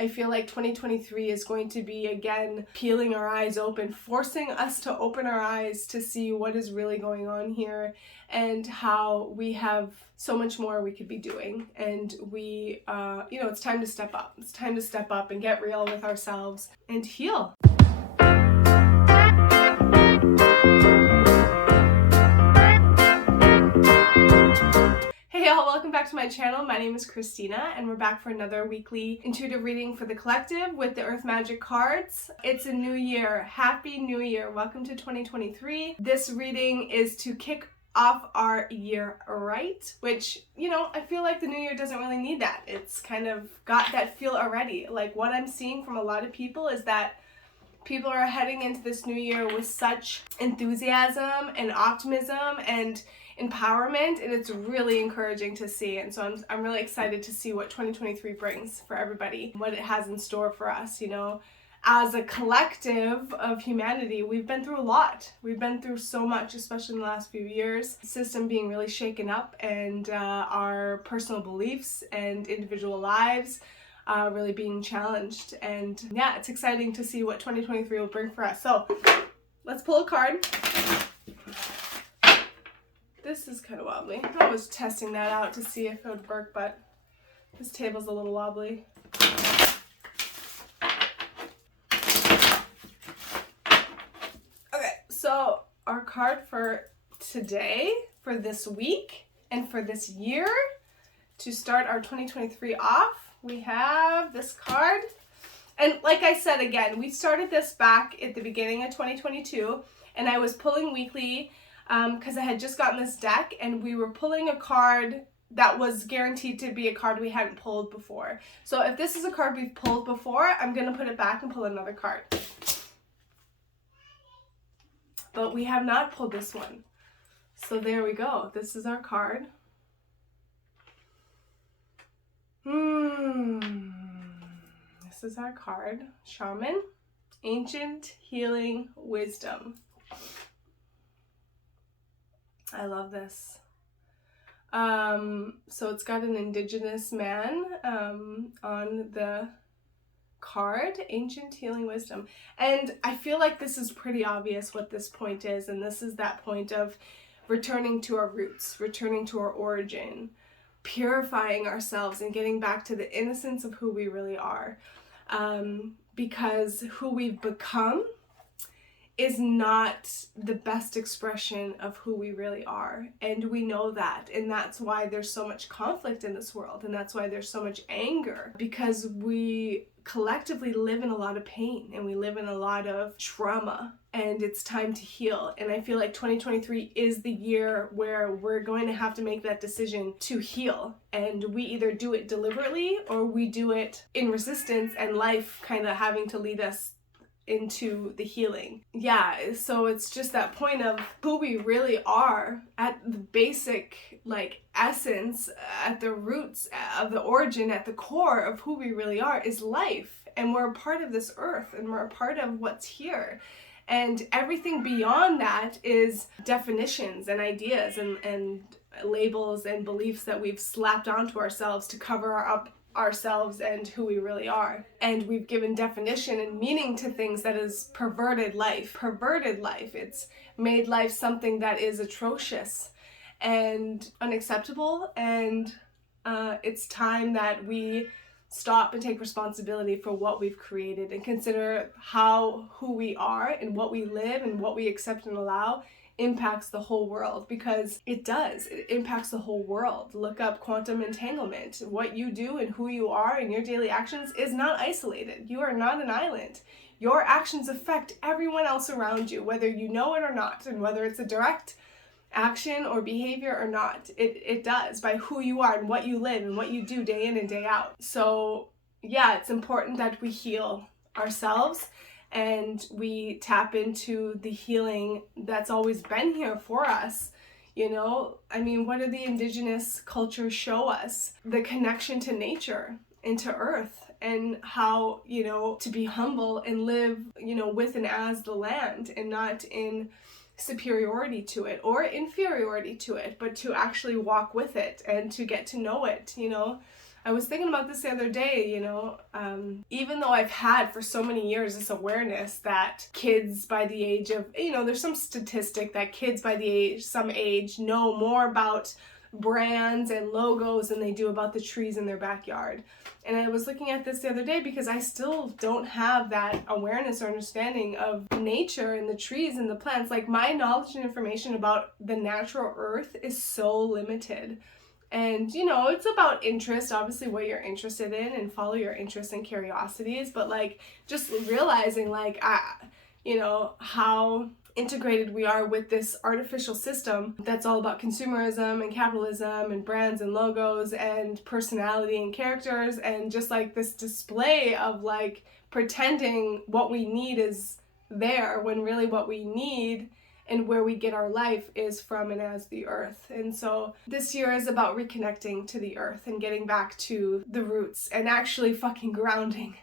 I feel like 2023 is going to be, again, peeling our eyes open, forcing us to open our eyes to see what is really going on here and how we have so much more we could be doing. And we, it's time to step up. It's time to step up and get real with ourselves and heal. Hey y'all, welcome back to my channel. My name is Christina and we're back for another weekly intuitive reading for the collective with the Earth Magic cards. It's a new year. Happy New Year. Welcome to 2023. This reading is to kick off our year right, which, I feel like the new year doesn't really need that. It's kind of got that feel already. Like what I'm seeing from a lot of people is that people are heading into this new year with such enthusiasm and optimism and empowerment, and it's really encouraging to see. And so I'm really excited to see what 2023 brings for everybody, what it has in store for us. As a collective of humanity, we've been through a lot. We've been through so much, especially in the last few years. The system being really shaken up, and our personal beliefs and individual lives really being challenged. And yeah, it's exciting to see what 2023 will bring for us. So let's pull a card. This is kind of wobbly. I was testing that out to see if it would work, but this table's a little wobbly. Okay, so our card for today, for this week, and for this year, to start our 2023 off, we have this card. And like I said, again, we started this back at the beginning of 2022, and I was pulling weekly because I had just gotten this deck, and we were pulling a card that was guaranteed to be a card we hadn't pulled before. So if this is a card we've pulled before, I'm going to put it back and pull another card. But we have not pulled this one. So there we go. This is our card. This is our card. Shaman, Ancient Healing Wisdom. I love this. So it's got an indigenous man on the card, Ancient Healing Wisdom. And I feel like this is pretty obvious what this point is, and this is that point of returning to our roots, returning to our origin, purifying ourselves and getting back to the innocence of who we really are. Because who we've become is not the best expression of who we really are. And we know that. And that's why there's so much conflict in this world. And that's why there's so much anger, because we collectively live in a lot of pain and we live in a lot of trauma, and it's time to heal. And I feel like 2023 is the year where we're going to have to make that decision to heal. And we either do it deliberately or we do it in resistance, and life kind of having to lead us into the healing. Yeah, so it's just that point of who we really are at the basic essence, at the roots of the origin, at the core of who we really are is life. And we're a part of this earth, and we're a part of what's here. And everything beyond that is definitions and ideas and labels and beliefs that we've slapped onto ourselves to cover up ourselves and who we really are. And we've given definition and meaning to things that is perverted life. It's made life something that is atrocious and unacceptable. And it's time that we stop and take responsibility for what we've created and consider how who we are and what we live and what we accept and allow impacts the whole world, because it does. It impacts the whole world. Look up quantum entanglement. What you do and who you are and your daily actions is not isolated. You are not an island. Your actions affect everyone else around you, whether you know it or not, and whether it's a direct action or behavior or not. It does, by who you are and what you live and what you do day in and day out. So yeah, it's important that we heal ourselves and we tap into the healing that's always been here for us. What do the indigenous cultures show us? The connection to nature and to earth, and how, to be humble and live, with and as the land, and not in superiority to it or inferiority to it, but to actually walk with it and to get to know it, I was thinking about this the other day, even though I've had for so many years this awareness that kids by the age of, there's some statistic that kids by some age know more about brands and logos than they do about the trees in their backyard. And I was looking at this the other day because I still don't have that awareness or understanding of nature and the trees and the plants. Like, my knowledge and information about the natural earth is so limited. And, it's about interest, obviously what you're interested in, and follow your interests and curiosities. But like, just realizing how integrated we are with this artificial system that's all about consumerism and capitalism and brands and logos and personality and characters, and just like this display of like pretending what we need is there when really what we need and where we get our life is from and as the earth. And so this year is about reconnecting to the earth and getting back to the roots and actually fucking grounding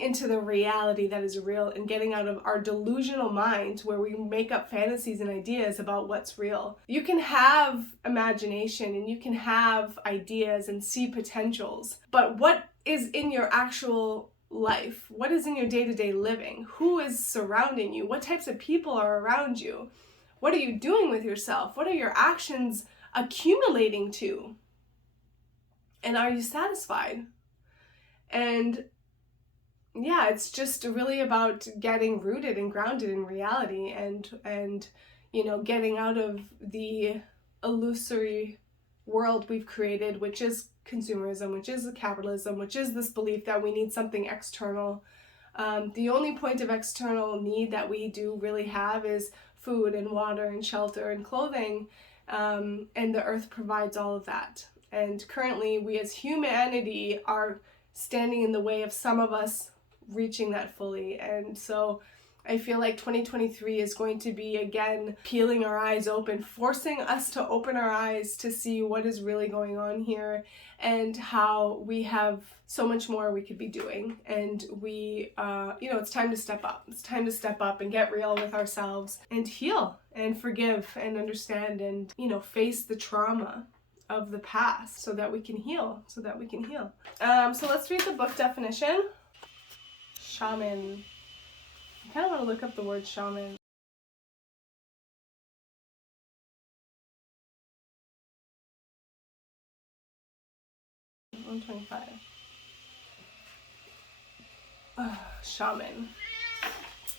into the reality that is real, and getting out of our delusional minds where we make up fantasies and ideas about what's real. You can have imagination and you can have ideas and see potentials, but what is in your actual life? What is in your day-to-day living? Who is surrounding you? What types of people are around you? What are you doing with yourself? What are your actions accumulating to? And are you satisfied? And yeah, it's just really about getting rooted and grounded in reality and getting out of the illusory world we've created, which is consumerism, which is capitalism, which is this belief that we need something external. The only point of external need that we do really have is food and water and shelter and clothing, and the earth provides all of that. And currently, we as humanity are standing in the way of some of us reaching that fully. And so I feel like 2023 is going to be, again, peeling our eyes open, forcing us to open our eyes to see what is really going on here and how we have so much more we could be doing. And we, it's time to step up. It's time to step up and get real with ourselves and heal and forgive and understand and, face the trauma of the past so that we can heal, So let's read the book definition. Shaman. I kind of want to look up the word shaman. Shaman.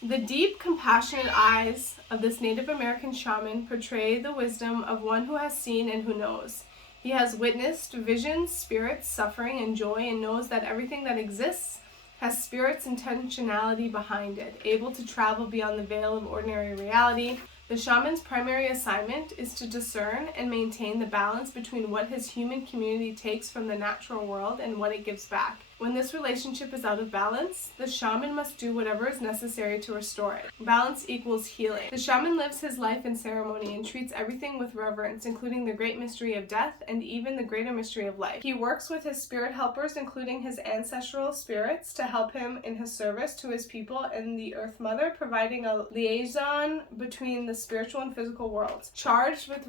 The deep, compassionate eyes of this Native American shaman portray the wisdom of one who has seen and who knows. He has witnessed visions, spirits, suffering, and joy, and knows that everything that exists has spirit's intentionality behind it, able to travel beyond the veil of ordinary reality. The shaman's primary assignment is to discern and maintain the balance between what his human community takes from the natural world and what it gives back. When this relationship is out of balance, the shaman must do whatever is necessary to restore it. Balance equals healing. The shaman lives his life in ceremony and treats everything with reverence, including the great mystery of death and even the greater mystery of life. He works with his spirit helpers, including his ancestral spirits, to help him in his service to his people and the Earth Mother, providing a liaison between the spiritual and physical worlds. Charged with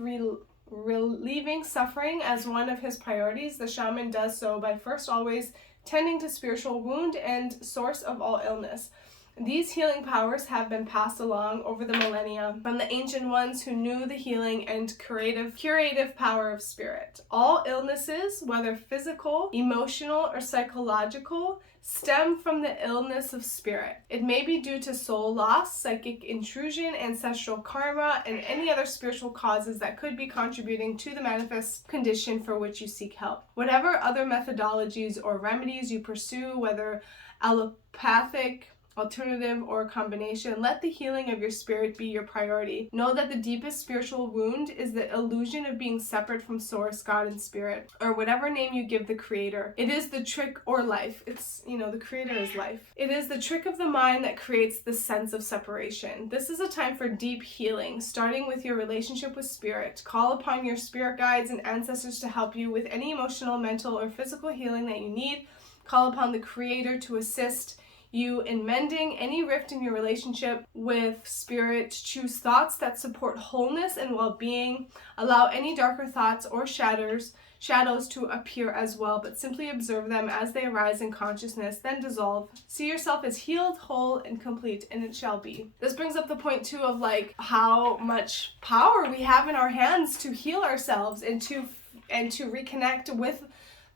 relieving suffering as one of his priorities, the shaman does so by first always tending to spiritual wound and source of all illness. These healing powers have been passed along over the millennia from the ancient ones who knew the healing and curative power of spirit. All illnesses, whether physical, emotional, or psychological, stem from the illness of spirit. It may be due to soul loss, psychic intrusion, ancestral karma, and any other spiritual causes that could be contributing to the manifest condition for which you seek help. Whatever other methodologies or remedies you pursue, whether allopathic, alternative, or combination, let the healing of your spirit be your priority. Know that the deepest spiritual wound is the illusion of being separate from source, God, and spirit, or whatever name you give the creator. It is the trick, or life. It's, the creator is life. It is the trick of the mind that creates the sense of separation. This is a time for deep healing, starting with your relationship with spirit. Call upon your spirit guides and ancestors to help you with any emotional, mental, or physical healing that you need. Call upon the creator to assist you in mending any rift in your relationship with spirit. Choose thoughts that support wholeness and well-being. Allow any darker thoughts or shadows shadows to appear as well, but simply observe them as they arise in consciousness, then dissolve. See yourself as healed, whole, and complete, and it shall be. This brings up the point too of like how much power we have in our hands to heal ourselves and to reconnect with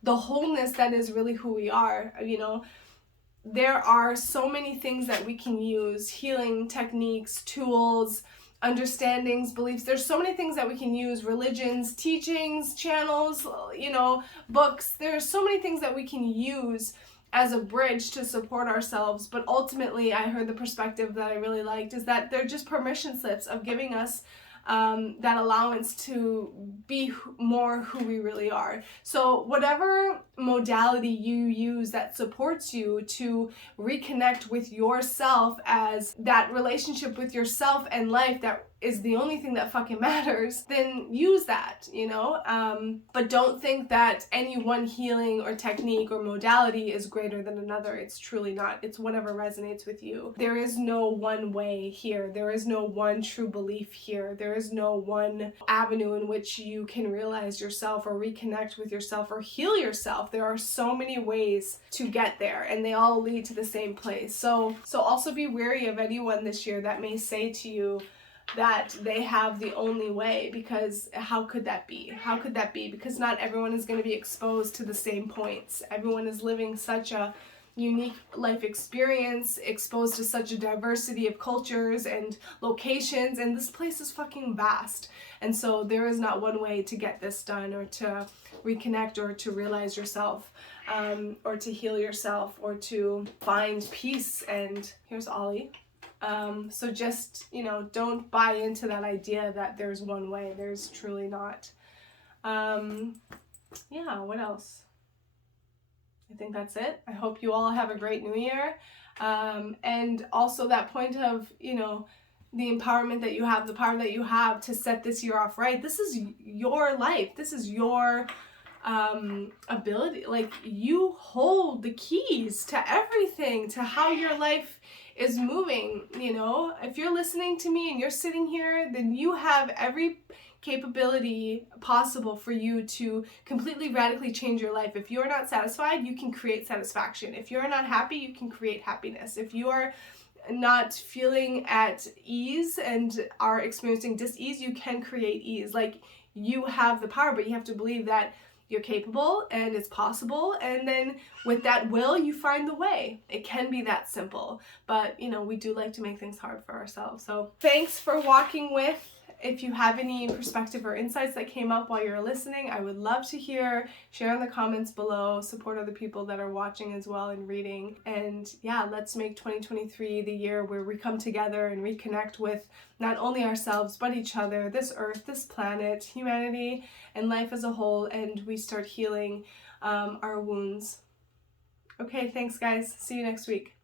the wholeness that is really who we are. You know, there are so many things that we can use, healing techniques, tools, understandings, beliefs. There's so many things that we can use, religions, teachings, channels, you know, books. There's so many things that we can use as a bridge to support ourselves. But ultimately, I heard the perspective that I really liked is that they're just permission slips of giving us that allowance to be more who we really are. So whatever modality you use that supports you to reconnect with yourself, as that relationship with yourself and life that is the only thing that fucking matters, then use that, you know? But don't think that any one healing or technique or modality is greater than another. It's truly not. It's whatever resonates with you. There is no one way here. There is no one true belief here. There is no one avenue in which you can realize yourself or reconnect with yourself or heal yourself. There are so many ways to get there, and they all lead to the same place. So also be wary of anyone this year that may say to you that they have the only way, because how could that be? How could that be? Because not everyone is going to be exposed to the same points. Everyone is living such a unique life experience, exposed to such a diversity of cultures and locations, and this place is fucking vast. And so there is not one way to get this done, or to reconnect, or to realize yourself, or to heal yourself, or to find peace. And here's Ollie. So just, you know, don't buy into that idea that there's one way. There's truly not. Yeah, what else? I think that's it. I hope you all have a great new year. And also that point of, you know, the empowerment that you have, the power that you have to set this year off right. This is your life. This is your ability. Like, you hold the keys to everything, to how your life is moving. You know, if you're listening to me and you're sitting here, then you have every capability possible for you to completely radically change your life. If you're not satisfied, you can create satisfaction. If you're not happy, you can create happiness. If you are not feeling at ease and are experiencing dis-ease, you can create ease. Like, you have the power, but you have to believe that you're capable and it's possible, and then with that will, you find the way. It can be that simple, but you know, we do like to make things hard for ourselves. So thanks for walking with. If you have any perspective or insights that came up while you're listening, I would love to hear. Share in the comments below. Support other people that are watching as well and reading. And yeah, let's make 2023 the year where we come together and reconnect with not only ourselves, but each other, this earth, this planet, humanity, and life as a whole, and we start healing our wounds. Okay, thanks guys. See you next week.